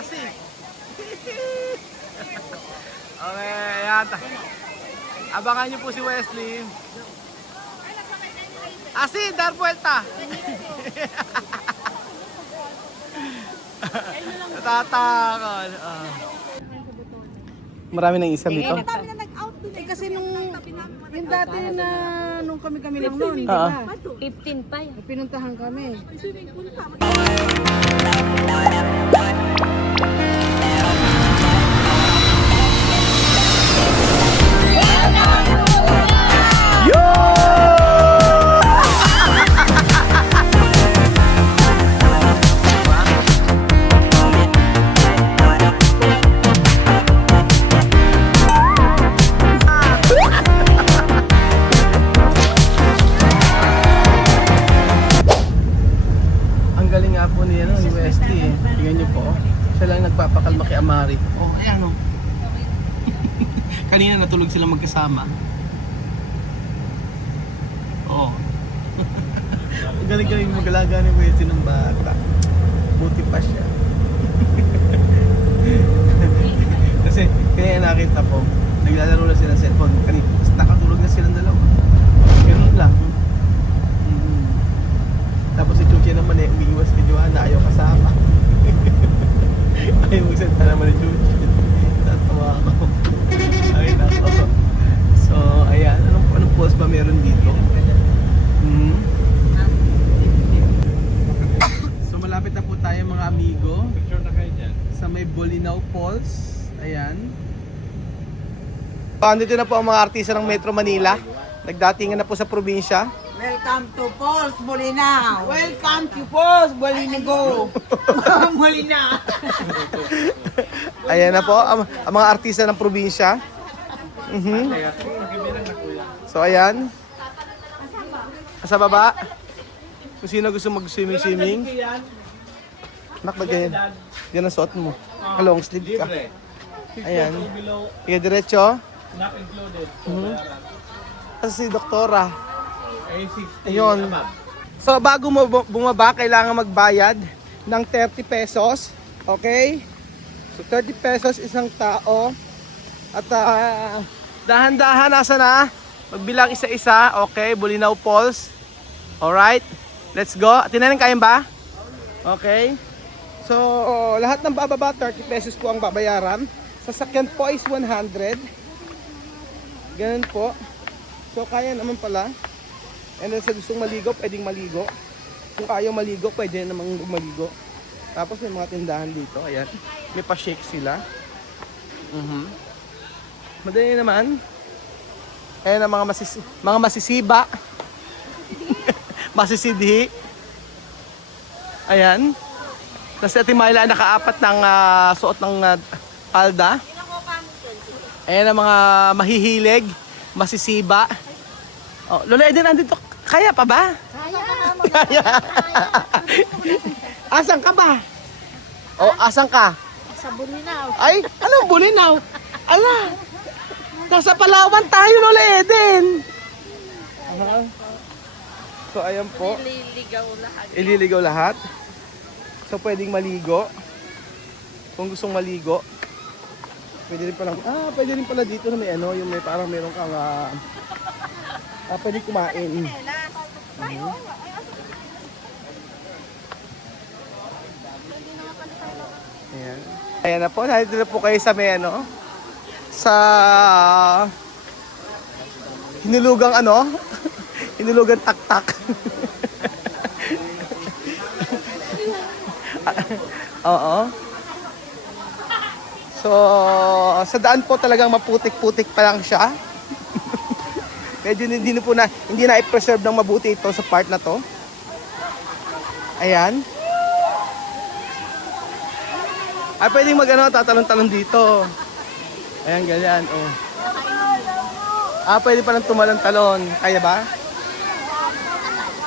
Asin. Okay, ayan. Abangan niyo po si Wesley. Asin, dar vuelta. Natatakot. Marami nang isa dito. Kasi yung dati na nung kami lang noon, di ba? 15 pa yun. Pinuntahan kami. Nagpapakalma kay Amari. Oh, ayan oh. Kanina natulog sila magkasama. Oh. Galing-galing mag-alaga ni Wesley ng bata. Buti pa siya. Kasi kaya nakita ko, naglalaro na sila ng cellphone. Kanina, nakatulog na silang dalawa. Ganun lang. Tapos si Chuchi naman umiiwas kay Joanna, ayaw kasama. Ayaw magsalita naman ni Chuchi. Tatawa ako. Ay, nako. So, ayan. Anong pulse ba meron dito? So, malapit na po tayo mga amigo. Picture na kayo dyan. Sa may Bolinao Falls. Ayan. Andito na po ang mga artista ng Metro Manila. Nagdatingan na po sa probinsya. Welcome to Falls, Bolinao. Welcome to Falls, Bolinago. Molina. Ayan na po ang mga artista ng probinsya. So ayan. Sa baba. Kung sino gusto mag-swimming. Nak ba ganyan? Yan ang suot mo. Long sleeve ka. Ayan. Sige, diretso. Not included. Kasi si Doktora. Ayun. So bago mo bumaba, kailangan magbayad ng 30 pesos. Okay? So 30 pesos isang tao. At dahan-dahan nasa na. Magbilang isa-isa. Okay, Bolinao Falls. Alright. Let's go. Tinanin kayo ba? Okay. So lahat ng bababa 30 pesos po ang babayaran. Sasakyan po is 100. Ganun po. So kaya naman pala. And then sa gustong maligo, pwedeng maligo. Kung ayaw maligo, pwede namang maligo. Tapos may mga tindahan dito. Ayan. May pa-shake sila. Madali naman. Ayan ang mga masisiba. Masisidhi. Ayan. Tapos Ate Myla nakaapat ng suot ng palda. Ayan ang mga mahihilig. Masisiba. Oh, Lola Eden, andito. Kaya pa ba? Kaya. Asan ka ba? Oh, asan ka? Sa Bolinao. Ay, anong Bolinao? Ala. Nasa Palawan tayo, Lola Eden. So, ayan po. Ililigaw lahat. Ililigaw lahat. So, pwedeng maligo. Kung gustong maligo. Pwede rin pala dito na may ano, yung may parang meron kang pwede kumain. Ayan. Ayan na po, nandito na po kayo sa may ano, sa hinulugang ano, hinulugang tak-tak. Oo. So, sa daan po talagang maputik-putik pa lang siya. Medyo hindi na i-preserve ng mabuti ito sa part na to. Ayan. Ay, pwedeng tatalon-talon dito. Ayan, ganyan. Oh. Pwede palang tumalon-talon. Kaya ba?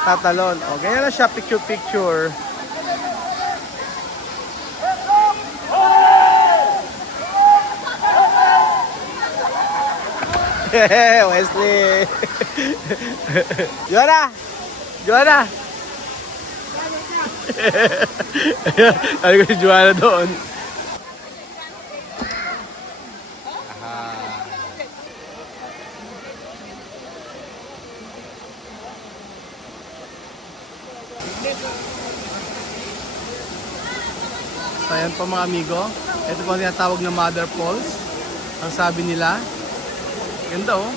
Tatalon. Oh, ganyan na siya, picture-picture. Wesley. Joanna. Joanna. Sabi ko si Joanna doon. So ayan po mga amigo. Ito po ang tinatawag na Mother Falls. Ang sabi nila. Ganda oh.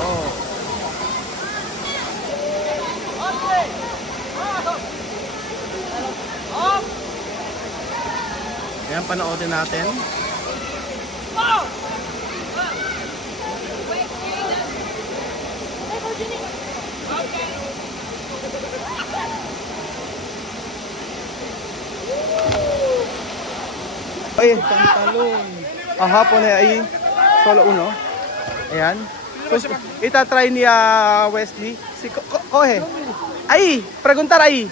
Oh. Ayan, panoorin natin. Ay, pantalon. Hapon ay solo uno. Ayan. Tapos itatry ni Wesley. Si Kohe. Ay, preguntar ay.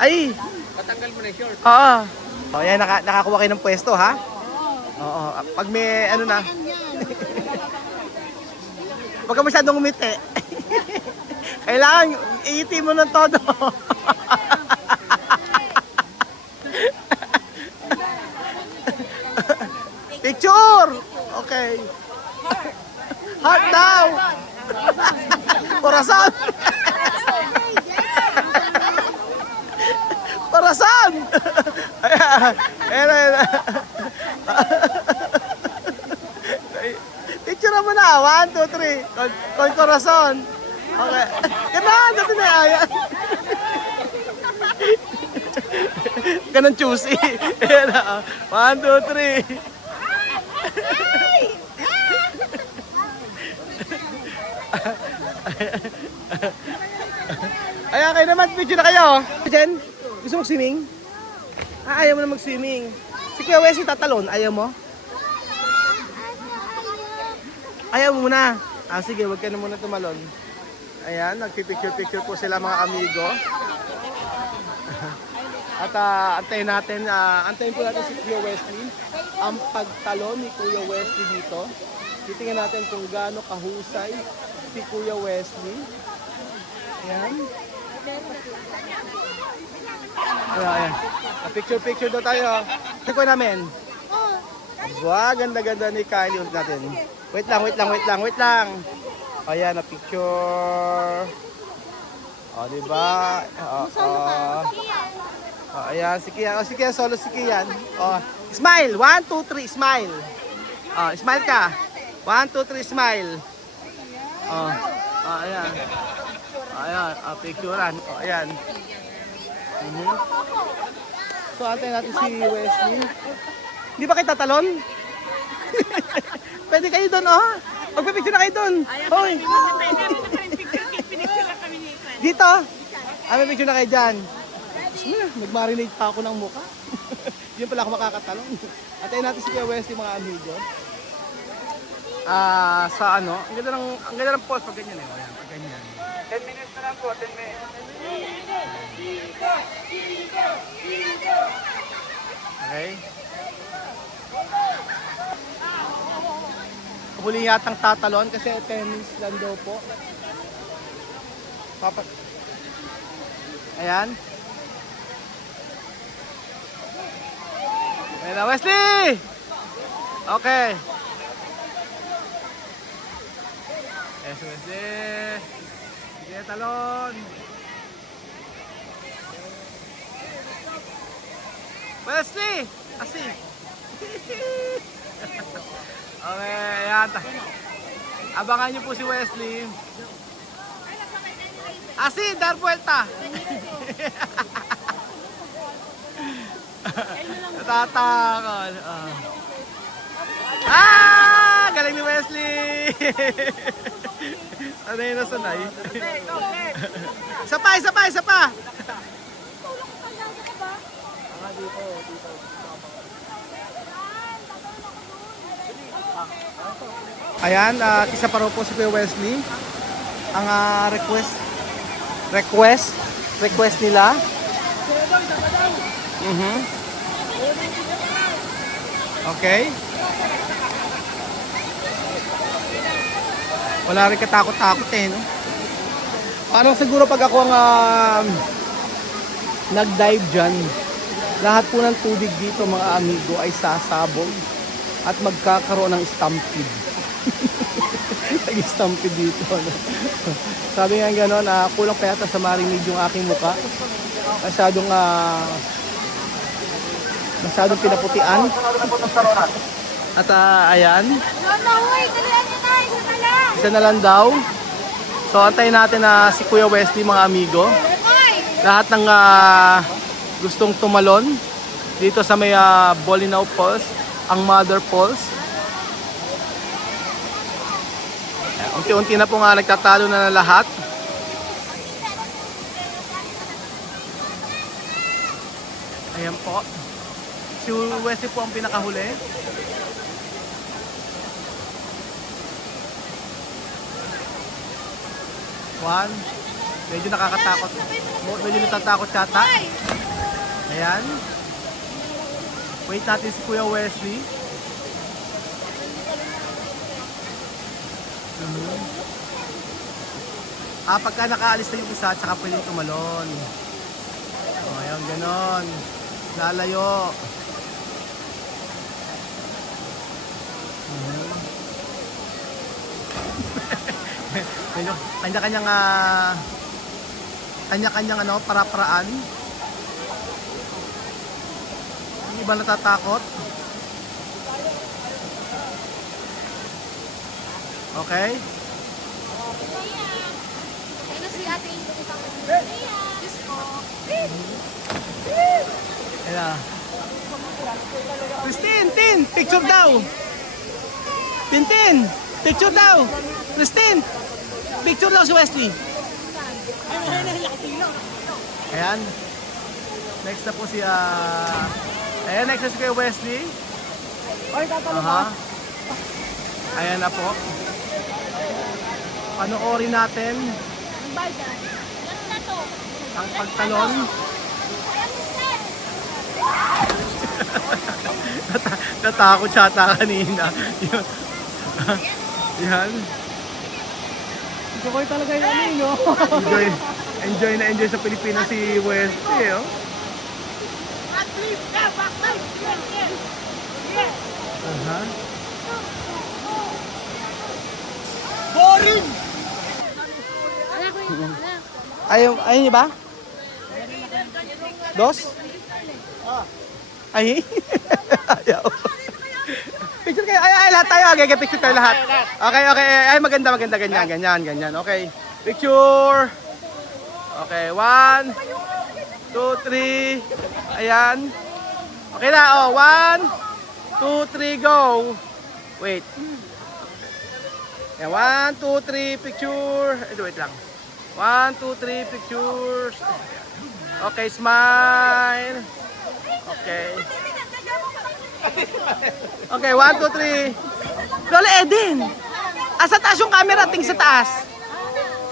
Ay. Patanggal mo na yung short. Oo. Oh, ayan, nakakuha kayo ng pwesto, ha? Oo. Pag may ano na. Huwag ka masyadong umiti. Kailangan, iiti mo ng todo. Picture! Okay. Heart daw! Corazon! Corazon! Ayan. Picture mo na. 1, 2, 3. Con corazon. Okay. Ganun, dati na ayan. Ganun choosy. 1, 2, 3. Ayan kayo naman, picture na kayo. Jen, gusto mo swimming? Ayaw mo na mag-swimming. Si Kuya Wesley tatalon, ayaw mo? Ayaw mo muna. Sige, wag ka na muna tumalon. Ayan, nagpipicture-picture po sila mga amigo. At antayin po natin si Kuya Wesley. Ang pagtalon ni Kuya Wesley dito. Titingnan natin kung gaano kahusay si Kuya Wesley. Ayan. Ayan. Picture-picture daw tayo. Ito namin. Wow, ganda-ganda ni Kylie natin. Wait lang. Ayan, na picture. O, diba? Ayan, si Kian, solo si Kian. Smile, 1, 2, 3, smile. Smile ka. 1, 2, 3, smile. Ayan. Ayan, picturean. Ayan. So, antayin natin si Wesley. Di ba kayo tatalon? Pwede kayo doon, oh. Magpipicture na kayo doon. Hoy. Dito. May picture na kayo dyan. Nag-marinate pa ako ng mukha. Yun pala ako makakatalon. Antayin natin si Kuya Wesley, mga amigo. Sa ano, ang ganda ng pose pag ganyan eh. Ayan, pag ganyan. 10 minutes na lang po, 10 minutes. Okay. Huli yatang tatalon kasi 10 minutes lang daw po. Ayan. Ayan na, Wesley! Okay. Yes, Wesley. Sige, talon. Wesley! Asi. Okay, ayan. Abangan niyo po si Wesley. Asi, dar vuelta. Natatakot. Galing ni Wesley. Sanay na sanay. Isa pa. Ayan, isa pa rin po si Kuya Wesley. Ang request nila. Okay. Wala rin katakot-takot eh, no? Parang siguro pag ako ang nag-dive dyan, lahat po ng tubig dito mga amigo ay sasabog at magkakaroon ng stampede. Nag-stampede dito. Ano? Sabi nga gano'n, kulang pa yata sa marinig yung aking muka. Masyadong pinaputian. At ayan, isa na lang daw. So antayin natin na si Kuya Wesley, mga amigo. Lahat ng gustong tumalon dito sa may Bolinao Falls, ang Mother Falls. Unti-unti na po nga nagtatalo na lahat. Ayan po. Si Wesley po ang pinakahuli. One. Medyo nakakatakot. Medyo natatakot yata. Ayan. Wait natin si Kuya Wesley. Pagka nakaalis na yung isa, tsaka pwedeng tumalon. Ayan, ganon. Lalayo. Kanya-kanyang para-paraan. Yung iba natatakot. Okay? Ano si ate? Ayan. Christine, Tin, picture daw. Tintin, picture daw. Christine, picture daw si Wesley. Ayan. Next na po si ayan, next na si Kuya Wesley. Ayan na po. Panoorin natin ang pagtalon. Natakot siya kanina. Yan. Ito talaga yun, no? Enjoy sa Pilipinas si Wesley, oh. Boring! Ayun niyo ba? Dos? Ay. Ayaw. Picture kayo. Ay, lahat tayo. Okay, picture tayo lahat. Okay. Ay, maganda. Ganyan. Okay. Picture. Okay, 1, 2, 3. Ayan. Okay na, oh. 1, 2, 3, go. Wait. Ayan, 1, 2, 3, picture. Wait lang. 1, 2, 3, pictures. Okay, smile. Okay. Okay, 1, 2, 3. Lola Eden! Sa taas yung camera, ting sa taas.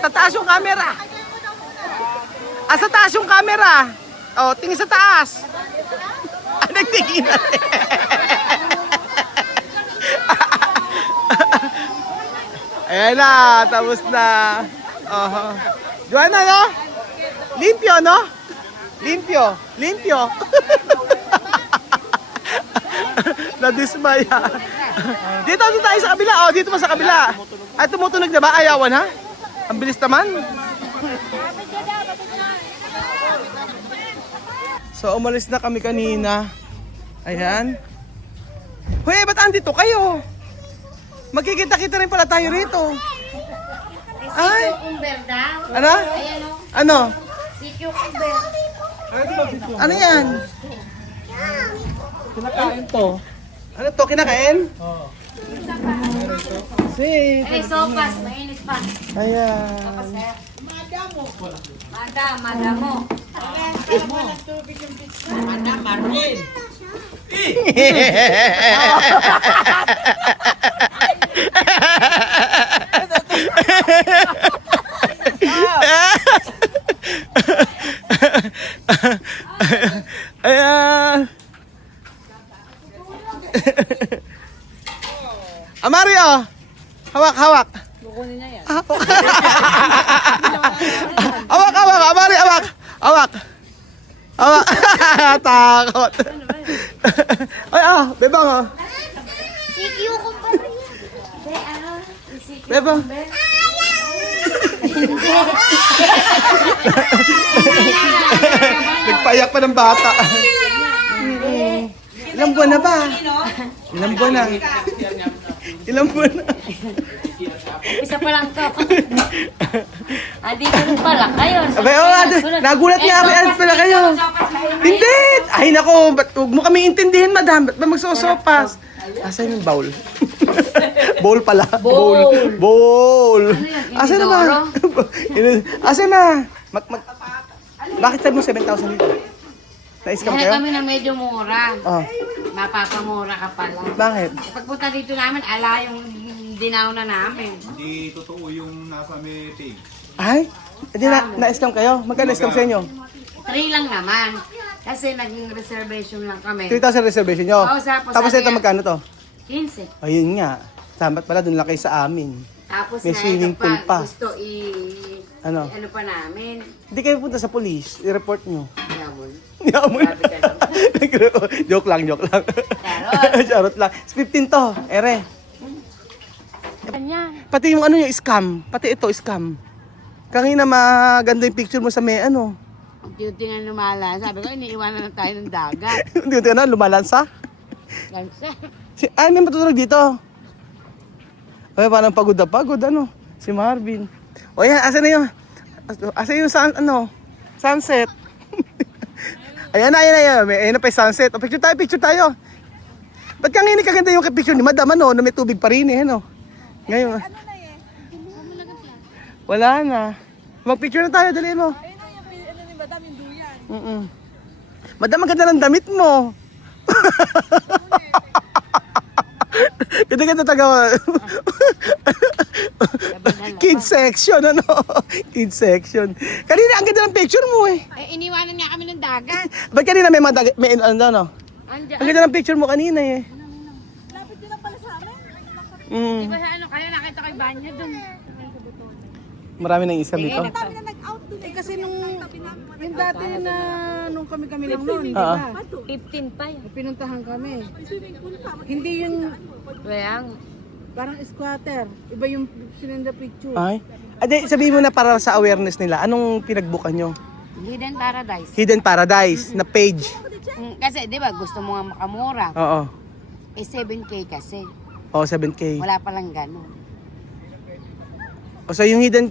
Sa taas yung camera. Sa taas yung camera. Oh, tingin sa taas. Nagtingin na. Ayan na, tapos na. Joanna, no? Limpyo, no? Limpyo. Nadismaya. Dito tayo sa kabila. Oh, dito pa sa kabila. Ay, tumutunog na ba? Ayawan, ha? Ang bilis naman. So, umalis na kami kanina. Ayan. Hoy, ba't andito kayo? Magkikita-kita rin pala tayo rito. Ay! Cucumber daw. Ano? Ayan o. Ano? Si cucumber. Ano yan? Kinakain to. Ano to? Kinakain? Oo. Sweet. Eh, sopas. Mainit pa. Ayan. Madamo. Ayan. Mario, hawak. Kukunin niya yan. Hawak, Mario, hawak. Takot. Ay, bebang, Si cucumber yan. CQ Beba. Bel. Nagpayak pa ng bata. Ilang buwan na ba? Ilang buwan na? Ilang buwan na? Isa pa lang to. Dito rin pala kayo. Abay, nagulat nga ako. Ano pala kayo? Hindi! Ay nako, ba't huwag mo kami intindihin, madam? Ba't ba magsosopas? Asan yung bowl? Bowl pala. Bowl. Bowl. Ano yan, Asan na ba? Asan na? Bakit sabi mo 7,000 dito? Na-scam Hanap kayo? kami na medyo mura. Oh. Mapapamura ka pala. Bakit? Pagpunta dito namin, ala yung dinaw na namin. Hindi totoo yung nasa may page. Ay? Hindi na-scam kayo? Magkano scam sa inyo? 3 lang naman. Kasi naging reservation lang kami. 3,000 reservation nyo. Oo, Tapos sabi ito niya- magkano to? 15. Ayun nga. Dapat pala doon lang kayo sa amin. Tapos May na swimming ito pool pa. Gusto Ano? ano pa namin. Hindi kayo punta sa police. I-report nyo. Yamon. Yaman. Grabe ka naman. Joke lang. Charot. Charot lang. 15 to. Ere. Kanya. Pati yung ano yung scam. Pati ito scam. Kanina maganda yung picture mo sa may ano. Ang cute nga lumala. Sabi ko, iniiwanan na tayo ng dagat. Hindi ko na lumalansa. Gansa. May matutulog dito. Ay, parang pagod na pagod. Ano? Si Marvin. O yan, asan na yun? Asan yung sunset? Ayan na. Ayan na pa yung sunset. O, picture tayo. Ba't kanina kaganda yung picture ni Madam, ano, na may tubig pa rin eh, ano? Ngayon. Wala na. Mag-picture na tayo, dali mo. Madam, maganda ng damit mo. Ganda taga Kids section, ano? Kids section. Kanina, ang ganda ng picture mo eh. Iniwanan niya kami ng dagat. Ba't kanina may mga may ano? Andiyan. Ang ganda ng picture mo kanina eh. Lapit din lang pala sa amin. Mm. Diba sa ano kayo, nakita ko yung banyo dun. Marami nang isam dito. Kami na nag-out dun eh. Kasi nung yung dati na nung kami lang noon, di Oo. ba? 15 pa yun. Pinuntahan kami. Hindi yung Kaya parang squatter. Iba yung sinenda picture. Ay. Ade, sabihin mo na para sa awareness nila, anong pinagbukan nyo? Hidden Paradise. Hidden Paradise na page. Kasi di ba gusto mo nga makamura. Oo. 7K kasi. Oh, 7K. Wala palang ganun. O so yung hidden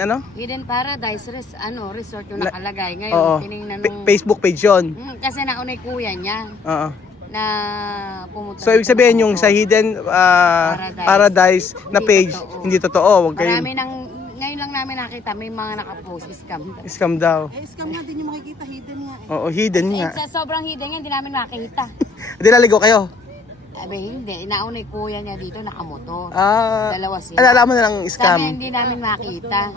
ano? Hidden Paradise resort yung Na- nakalagay. Oo. Ngayon, tinignan nung... Facebook page yun. Kasi naunay kuya niya Oo. na pumunta. So ibig sabihin yung sa hidden paradise na page, hindi totoo. Wag kayo. Marami nang... Ngayon lang namin nakita, may mga nakapost, scam. Scam daw. Eh, scam nga din yung makikita hidden nga eh. Oo, hidden nga. Sa sobrang hidden nga, hindi namin nakita. Hindi naligo kayo. Sabi, hindi. Naunay kuya niya dito, nakamotor. Ah, Dalawa sila. alala mo na lang Sabi, scam. hindi namin makita.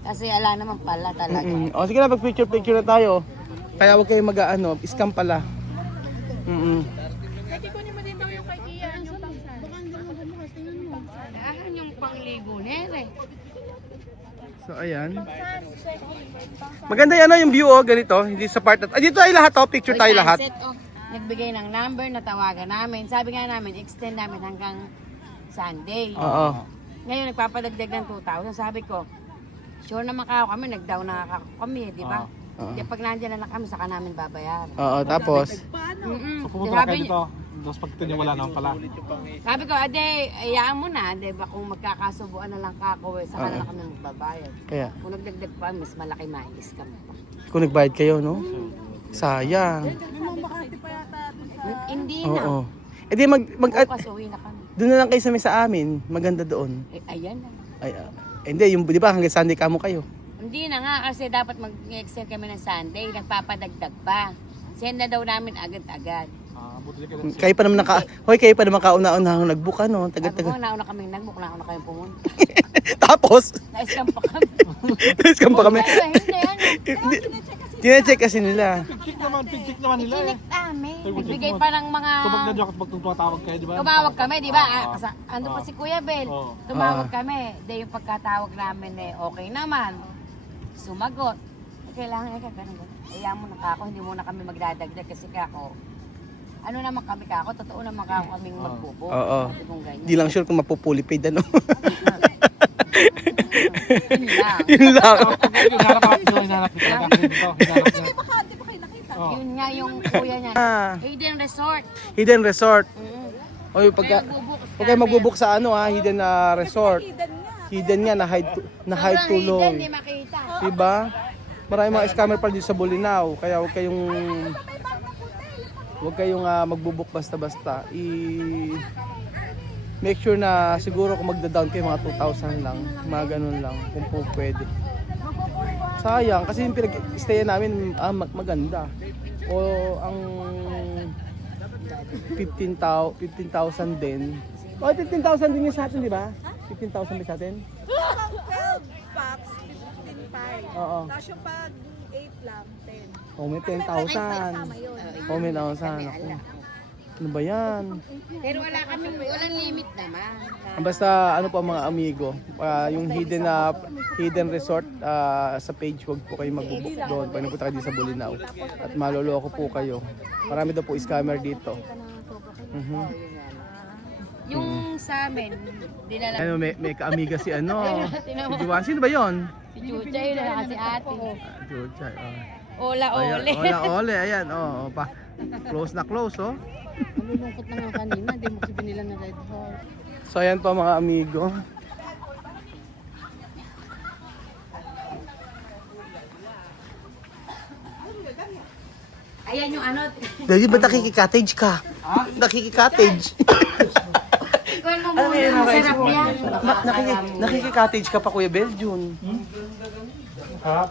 Kasi ala naman pala talaga. O sige na, pag-picture na tayo. Kaya huwag kayo mag-ano, scam pala. Saan yung pangligo nere? So ayan. Maganda yan yung view oh, ganito. Hindi sa part na... dito ay lahat oh, picture tayo lahat. Nagbigay ng number na tawagan namin. Sabi nga namin, extend namin hanggang Sunday. Oo. Ngayon, nagpapadagdag ng 2,000. Sabi ko, sure na makakaw kami, nag-down na kami, di ba? Kaya pag nandiyan na kami, saka namin babayaran. Oo, tapos... Pumunta kayo dito, tapos pagdating niya wala naman pala. Sabi ko, ade, ayaan mo na, di ba? Kung magkakasubuan na lang kako, saka na lang kami magbabayad. Kaya, Kung nagdagdag pa, mas malaki ma-scam pa. kung nagbayad kayo, no? Sayang. Hindi na. Oo. Eh di Bukas uwi na kami. doon na lang kayo sa amin. Maganda doon. Ayan na. Ay, hindi, yung, di ba, hanggang Sunday kamo kayo. Hindi na nga, kasi dapat mag-extend kami ng Sunday, nagpapadagdag pa. Send na daw namin agad-agad. Buti kayo. Kayo pa naman kayo pa naman kauna-unahang nagbook, ano? Sabi ko, Taga-taga. nauna kaming nagbook, nauna kayong pumunta. Tapos, Na-scam pa kami. scam pa kami. Hindi, ano. Tine-check kasi nila. Pig-check naman nila eh. Ikinik namin. Nagbigay pa ng mga... Tubag na joke pag tumatawag kayo, di ba? Tumawag kami, di ba? Ando pa si Kuya Bel. Oo. Tumawag kami. De yung pagkatawag namin eh, okay naman. Sumagot. Kailangan ka ganun. Kaya mo na kako, hindi muna kami magdadagdag kasi kako. ano naman kami kako, totoo naman kako kaming magbubo. Oo. Sabi kong ganyan. Di lang sure kung mapupuli paid ano. Yun lang. Yun lang. Hinarap ako dito, hinarap dito talaga. Dito, hinarap niya. Yun nga yung kuya niya. Ah, Hidden Resort. hidden resort. O yung Kaya pagka magbubook huwag kayo magbubuk sa ano ha, hidden na resort. Hidden nga na hide Sobrang tulong. hidden, di makita. Diba? Maraming mga scammer pala dito sa Bolinao, kaya huwag kayong magbubuk basta-basta. Make sure na siguro kung magda-down kayo mga 2,000 lang, mga ganun lang kung po pwede. Sayang kasi yung pinag-stayan namin maganda. O ang 15,000 din. O 15,000 din yung sa atin, di ba? 15,000 ba sa atin? 12 packs, 15.5. Oo. Tapos yung pag 8 lang, 10. O may 10,000. O may 1,000. Ako. Ano ba yan? Pero walang limit naman. Basta ano po mga amigo, yung hidden resort sa page, wag po kayo magbubuk doon pag napunta kayo dito sa Bolinao. At maloloko po kayo. Marami daw po scammer dito. Yung sa amin, dinala Ano, may kaamiga si ano. Si Juan. Sino ba yon? si Chuchay na kasi ate. Chuchay. Ola ole. Ola ole, ayan. Oh, pa. Close na close, oh. Malulungkot na nga kanina, di mo kasi binila ng Red Horse. So ayan po mga amigo. Ayan yung ano. Daddy, ba't nakikicottage ka? Nakikicottage. Ikaw mo muna, masarap yan. Nakikicottage ka pa, Kuya Beljun. Ha?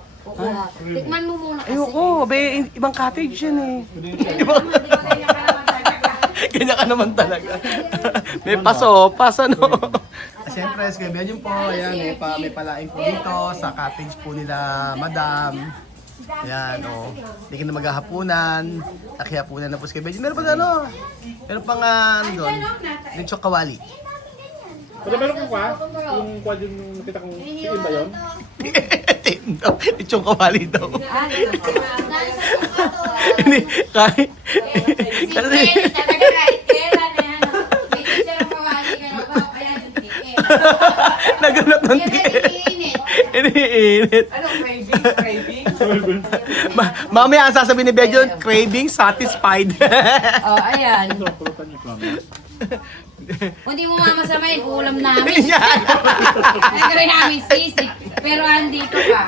Tikman mo muna kasi. Ayoko, ibang cottage yan eh. Ganyan ka naman talaga. May pasopas, ano? Siyempre, Kuya Beljun po, ayan, may palaing po dito sa cottage po nila, Madam. Ayan, oh. Hindi ka na maghahapunan. Nakihapunan na po si Kuya Beljun. Meron pa ano? Meron pang doon. Lechok kawali. Pero meron kong kwa? Yung kwa yung nakita kong tiin ba yun? Lechok kawali daw. Hindi, kahit. Kasi, Talaga kahit kailan na yan. May teacher ang kawali ka na ba? Kaya yung ticket. naganap ng Kaya tiyan. iniinit. Iniinit. Ano, craving? Mamaya ang sasabihin ni Bejon, craving satisfied. Oh, ayan. Pulutan niyo ko. Kung di mo mamasamayin, ulam namin. Yan. Nagre namin sisig. Pero andito ka.